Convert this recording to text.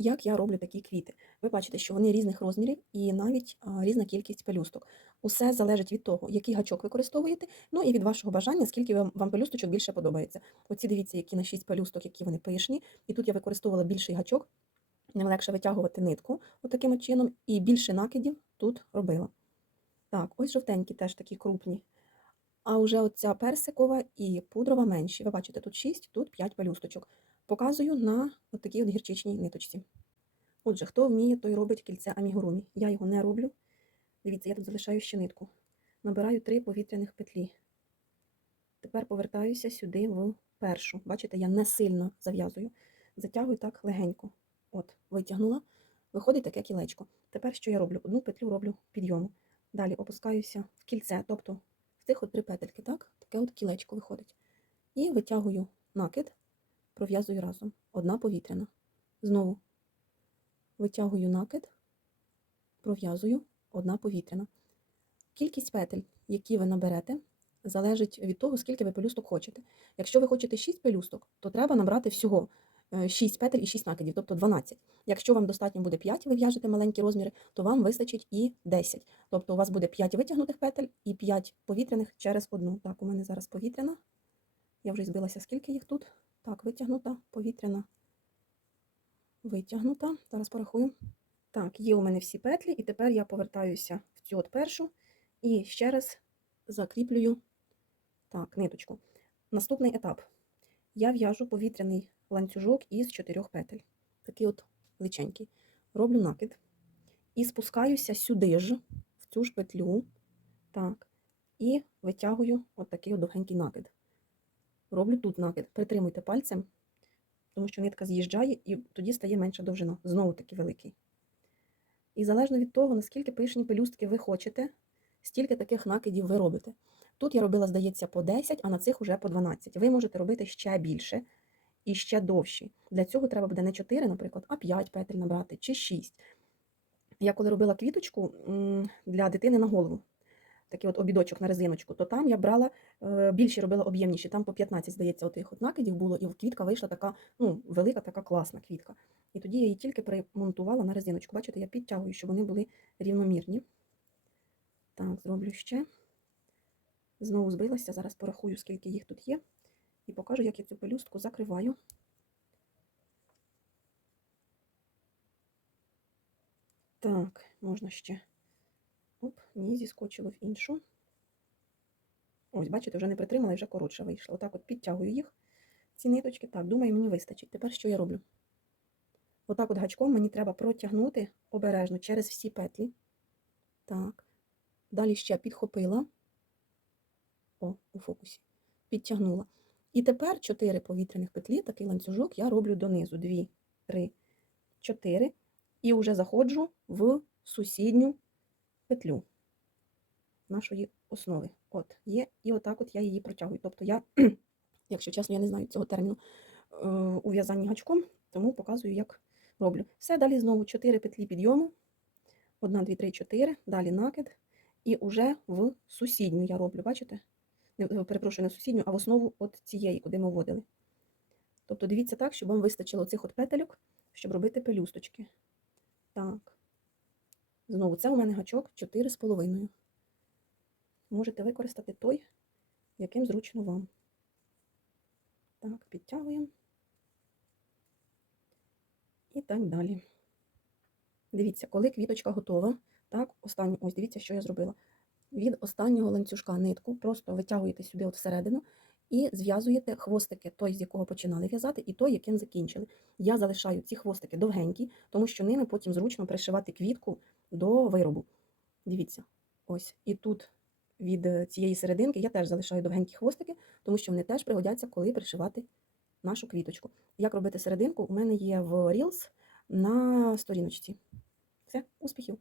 Як я роблю такі квіти? Ви бачите, що вони різних розмірів і навіть різна кількість пелюсток. Усе залежить від того, який гачок використовуєте, ну і від вашого бажання, скільки вам, вам пелюсточок більше подобається. Оці дивіться, які на 6 пелюсток, які вони пишні. І тут я використовувала більший гачок, ним легше витягувати нитку отаким от чином, і більше накидів тут робила. Так, ось жовтенькі теж такі крупні. А вже оця персикова і пудрова менші. Ви бачите, тут 6, тут 5 пелюсточок. Показую на такій от гірчичній ниточці. Отже, хто вміє, той робить кільце амігурумі. Я його не роблю. Дивіться, я тут залишаю ще нитку. Набираю три повітряних петлі. Тепер повертаюся сюди в першу. Бачите, я не сильно зав'язую. Затягую так легенько. От, витягнула. Виходить таке кілечко. Тепер що я роблю? Одну петлю роблю підйому. Далі опускаюся в кільце, тобто в цих от три петельки, так? Таке от кілечко виходить. І витягую накид, пров'язую разом. Одна повітряна. Знову витягую накид, пров'язую одна повітряна. Кількість петель, які ви наберете, залежить від того, скільки ви пелюсток хочете. Якщо ви хочете 6 пелюсток, то треба набрати всього 6 петель і 6 накидів, тобто 12. Якщо вам достатньо буде 5, ви в'яжете маленькі розміри, то вам вистачить і 10. Тобто у вас буде 5 витягнутих петель і 5 повітряних через одну. Так, у мене зараз повітряна. Я вже збилася, скільки їх тут. Так, витягнута, повітряна, витягнута. Зараз порахую. Так, є у мене всі петлі, і тепер я повертаюся в цю от першу і ще раз закріплюю так, ниточку. Наступний етап. Я в'яжу повітряний ланцюжок із чотирьох петель. Такий от величенький. Роблю накид. І спускаюся сюди ж, в цю ж петлю. Так. І витягую от такий от довгенький накид. Роблю тут накид. Притримуйте пальцем, тому що нитка з'їжджає і тоді стає менша довжина. Знову таки великий. І залежно від того, наскільки пишні пелюстки ви хочете, стільки таких накидів ви робите. Тут я робила, здається, по 10, а на цих уже по 12. Ви можете робити ще більше і ще довші. Для цього треба буде не 4, наприклад, а 5 петель набрати чи 6. Я коли робила квіточку для дитини на голову, такий от обідочок на резиночку, то там я брала е, більші робила об'ємніші, там по 15, здається, отих от накидів було, і квітка вийшла така, ну, велика, така класна квітка. І тоді я її тільки примонтувала на резиночку. Бачите, я підтягую, щоб вони були рівномірні. Так, зроблю ще. Знову збилася, зараз порахую, скільки їх тут є, і покажу, як я цю пелюстку закриваю. Так, можна ще. Оп, ні, зіскочило в іншу. Ось, бачите, вже не притримала і вже коротше вийшло. Отак от підтягую їх, ці ниточки. Так, думаю, мені вистачить. Тепер що я роблю? Отак от гачком мені треба протягнути обережно через всі петлі. Так. Далі ще підхопила. О, у фокусі. Підтягнула. І тепер 4 повітряних петлі, такий ланцюжок я роблю донизу. 2, 3, 4. І вже заходжу в сусідню петлю нашої основи. От, є, і отак от я її протягую. Тобто я, якщо чесно, я не знаю цього терміну е, у в'язанні гачком, тому показую, як роблю. Все, далі знову 4 петлі підйому. 1, 2, 3, 4, далі накид. І вже в сусідню я роблю, бачите? Не, перепрошую, не в сусідню, а в основу от цієї, куди ми вводили. Тобто дивіться так, щоб вам вистачило цих от петельок, щоб робити пелюсточки. Так. Знову, це у мене гачок 4,5. Можете використати той, яким зручно вам. Так, підтягуємо. І так далі. Дивіться, коли квіточка готова, так, останню, ось дивіться, що я зробила. Від останнього ланцюжка нитку просто витягуєте сюди от всередину і зв'язуєте хвостики, той, з якого починали в'язати, і той, яким закінчили. Я залишаю ці хвостики довгенькі, тому що ними потім зручно пришивати квітку до виробу. Дивіться, ось. І тут від цієї серединки я теж залишаю довгенькі хвостики, тому що вони теж пригодяться, коли пришивати нашу квіточку. Як робити серединку, у мене є в Reels на сторіночці. Все, успіхів!